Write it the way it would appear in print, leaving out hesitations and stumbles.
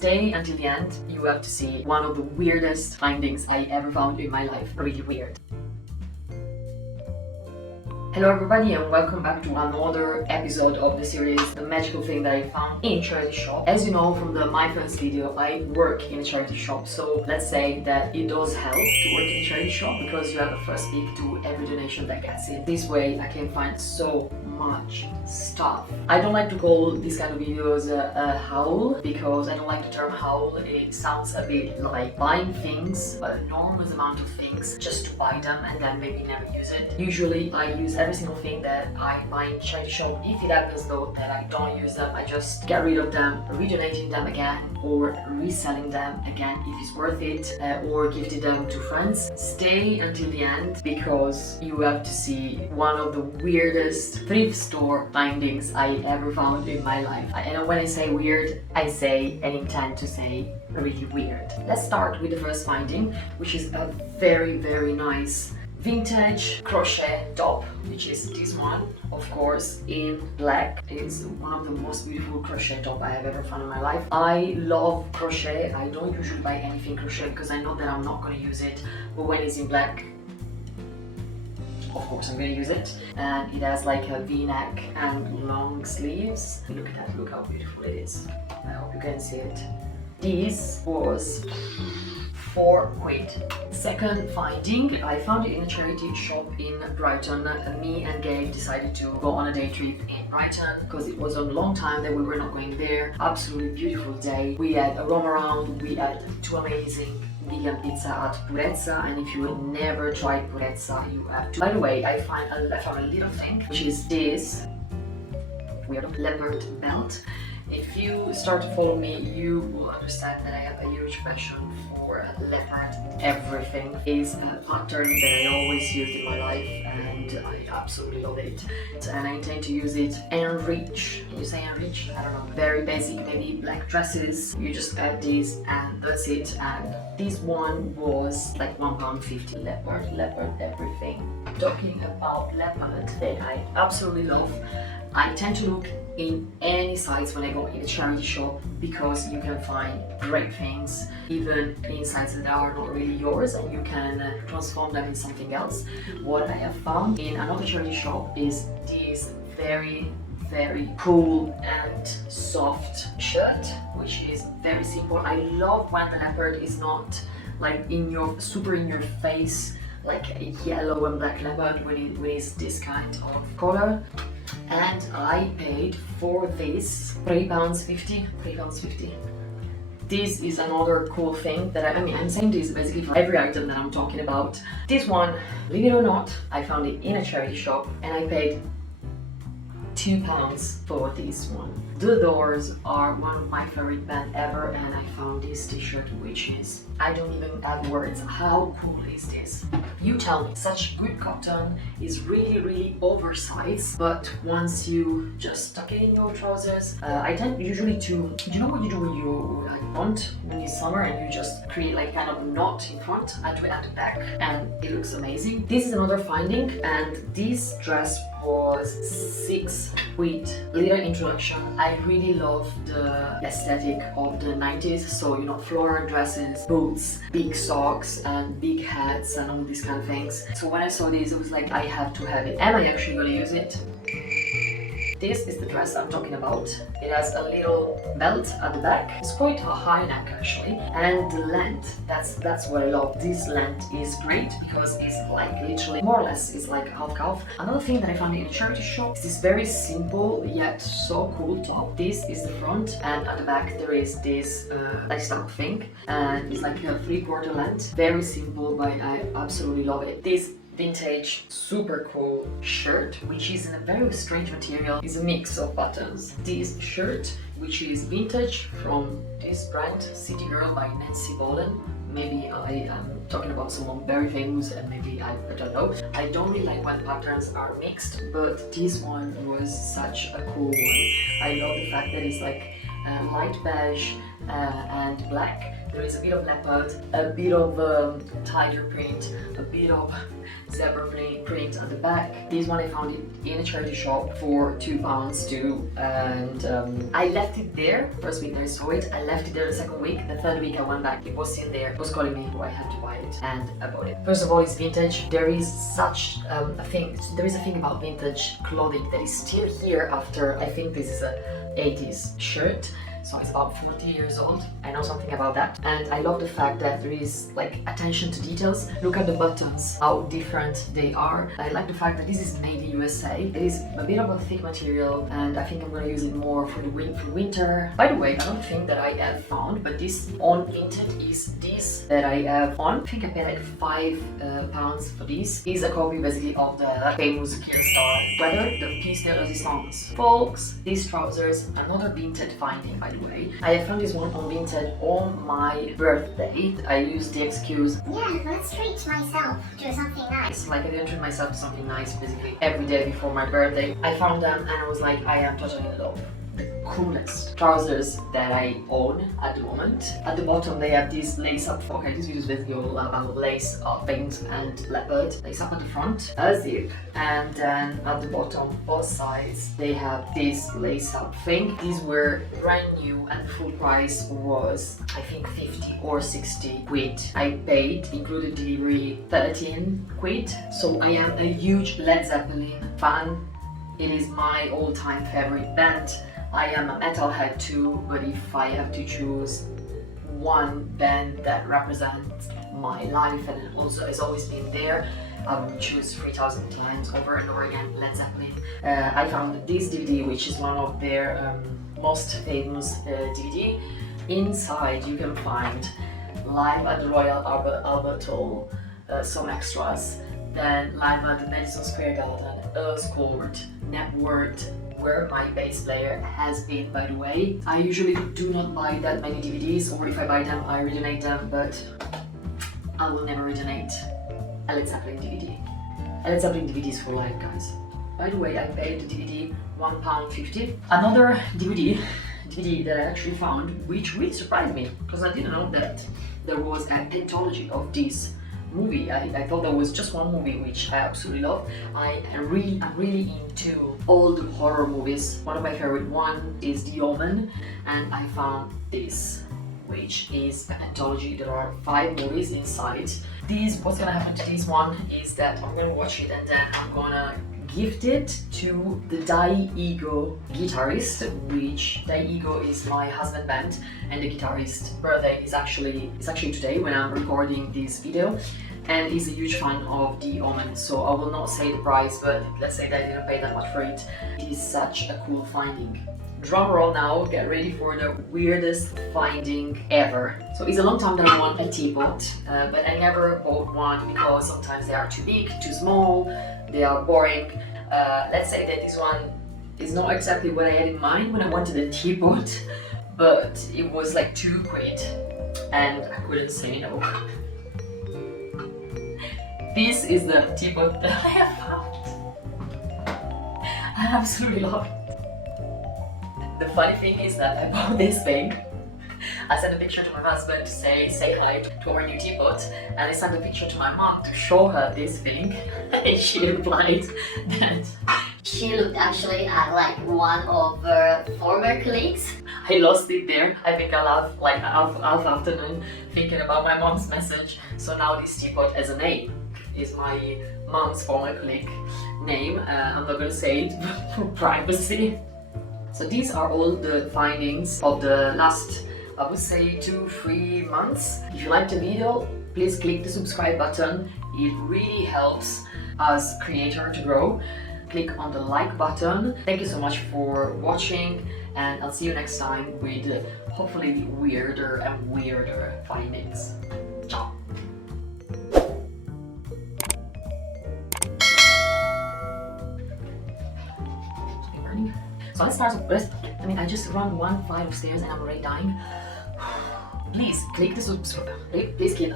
Stay until the end, you have to see one of the weirdest findings I ever found in my life. Really weird. Hello everybody and welcome back to another episode of the series, the magical thing that I found in charity shop. As you know from the my friends video, I work in a charity shop, so let's say that it does help to work in a charity shop because you have the first peek to every donation that gets in. This way I can find so much stuff. I don't like to call these kind of videos a haul because I don't like the term haul. It sounds a bit like buying things, an enormous amount of things just to buy them and then maybe never use it. Usually I use every single thing that I buy in charity shop. If it happens though that I don't use them, I just get rid of them, redonating them again or reselling them again if it's worth it, or gifting them to friends. Stay until the end because you have to see one of the weirdest thrift store findings I ever found in my life. And when I say weird, I say and intend to say really weird. Let's start with the first finding, which is a very nice vintage crochet top, which is this one, of course, in black. It's one of the most beautiful crochet top I have ever found in my life. I love crochet. I don't usually buy anything crochet because I know that I'm not going to use it, but when it's in black, of course I'm going to use it. And it has like a v-neck and long sleeves. Look at that, look how beautiful it is. I hope you can see it. This was £4. Second finding, I found it in a charity shop in Brighton. Me and Gabe decided to go on a day trip in Brighton because it was a long time that we were not going there. Absolutely beautiful day. We had a roam around, we had two amazing vegan pizza at Purezza, and if you never tried Purezza, you have to. By the way, I found a little thing, which is this weird leopard belt. If you start to follow me, you will understand that I have a huge passion for leopard. Everything is a pattern that I always used in my life and I absolutely love it. And I intend to use it and enrich. Can you say enrich? I don't know. Very basic, maybe black dresses. You just add these and that's it. And this one was like £1.50. Leopard, everything. Talking about leopard that I absolutely love, I tend to look in any sites when I go in a charity shop because you can find great things even in sites that are not really yours and you can transform them in something else. What I have found in another charity shop is this very cool and soft shirt, which is very simple. I love when the leopard is not like super in your face, like a yellow and black leopard, when it is this kind of color. And I paid for this £3.50. This is another cool thing that I'm saying this basically for every item that I'm talking about. This one, believe it or not, I found it in a charity shop and I paid £2 for this one. The Doors are one of my favorite band ever and I found this t-shirt, which is, I don't even have words. How cool is this? You tell me. Such good cotton, is really oversized, but once you just tuck it in your trousers, I tend usually to, you know what you do when you like want when it's summer and you just create like kind of knot in front and at the back and it looks amazing. This is another finding and this dress was £6. Little introduction. I really love the aesthetic of the 90s, so you know, floral dresses, boots, big socks and big hats and all these kind of things. So when I saw this, it was like I have to have it. Am I actually going to use it? This is the dress I'm talking about. It has a little belt at the back. It's quite a high neck actually, and the length, that's what I love. This length is great because it's like literally more or less it's like half calf. Another thing that I found in a charity shop is this very simple yet so cool top. This is the front and at the back there is this lifestyle thing and it's like a 3/4 length. Very simple, but I absolutely love it. This vintage super cool shirt, which is in a very strange material, is a mix of buttons. This shirt, which is vintage from this brand City Girl by Nancy Bolen. Maybe I am talking about someone very famous and maybe I don't know. I don't really like when patterns are mixed, but this one was such a cool one. I love the fact that it's like light beige and black. There is a bit of leopard, a bit of tiger print, a bit of zebra print on the back. This one I found it in a charity shop for £2 too, and I left it there. First week I saw it, I left it there the second week. The third week I went back, it was in there, it was calling me, so I had to buy it, and I bought it. First of all, it's vintage. There is such a thing. There is a thing about vintage clothing that is still here after, I think this is a 80s shirt. So it's about 40 years old. I know something about that. And I love the fact that there is like attention to details. Look at the buttons, how different they are. I like the fact that this is made in USA. It is a bit of a thick material, and I think I'm gonna use it more for the winter. By the way, another thing that I have found, but this on Vinted, is this that I have on. I think I paid like £5 for this. Is a copy basically of the famous Kirstar sweater, the piece de resistance. Folks, these trousers, another Vinted finding by the way. I found this one on Vinted on my birthday. I used the excuse, yeah, let's treat myself to something nice. it's like I didn't treat myself to something nice basically every day before my birthday. I found them and I was like, I am totally in love. The coolest trousers that I own at the moment. At the bottom they have this lace up. Okay, this video is basically all about lace up, pink and leopard. Lace up at the front, a zip, and then at the bottom, both sides, they have this lace up thing. These were brand new and the full price was, I think, 50 or 60 quid. I paid, included delivery, 13 quid. So I am a huge Led Zeppelin fan. It is my all-time favorite band. I am a metalhead too, but if I have to choose one band that represents my life and also has always been there, I would choose 3,000 times over and over again Led Zeppelin. I found this DVD, which is one of their most famous DVD. Inside you can find Live at the Royal Albert Hall, some extras, then Live at the Madison Square Garden, Earl's Court, Network, where my bass player has been, by the way. I usually do not buy that many DVDs, or if I buy them, I redonate them, but I will never redonate a Led Zeppelin DVD. A Led Zeppelin DVD is for life, guys. By the way, I paid the DVD £1.50. Another DVD that I actually found, which really surprised me, because I didn't know that there was an anthology of this movie. I thought there was just one movie, which I absolutely love. I'm really into old horror movies. One of my favorite one is The Omen, and I found this, which is an anthology. There are 5 movies inside. What's gonna happen to this one is that I'm gonna watch it and then I'm gonna gift it to the Die Ego guitarist, which Die Ego is my husband's band, and the guitarist's birthday is actually today when I'm recording this video, and he's a huge fan of The Omen, so I will not say the price, but let's say that I didn't pay that much for it. It is such a cool finding. Drum roll now, get ready for the weirdest finding ever. So it's a long time that I want a teapot, but I never bought one because sometimes they are too big, too small, they are boring. Let's say that this one is not exactly what I had in mind when I wanted a teapot, but it was like 2 quid and I couldn't say no. This is the teapot that I have found. I absolutely love it. The funny thing is that I bought this thing. I sent a picture to my husband to say hi to our new teapot, and I sent a picture to my mom to show her this thing, and she replied that She looked actually at like one of her former colleagues. I lost it there. I think I laughed like half afternoon thinking about my mom's message. So now this teapot has a name. Is my mom's former colleague name. I'm not gonna say it for privacy. So these are all the findings of the last, I would say, 2-3 months. If you liked the video, please click the subscribe button. It really helps us creator to grow. Click on the like button. Thank you so much for watching, and I'll see you next time with hopefully weirder and weirder findings. Ciao! So let's start with, I just run 1 flight of stairs and I'm already dying. Please click the subscribe. Please click.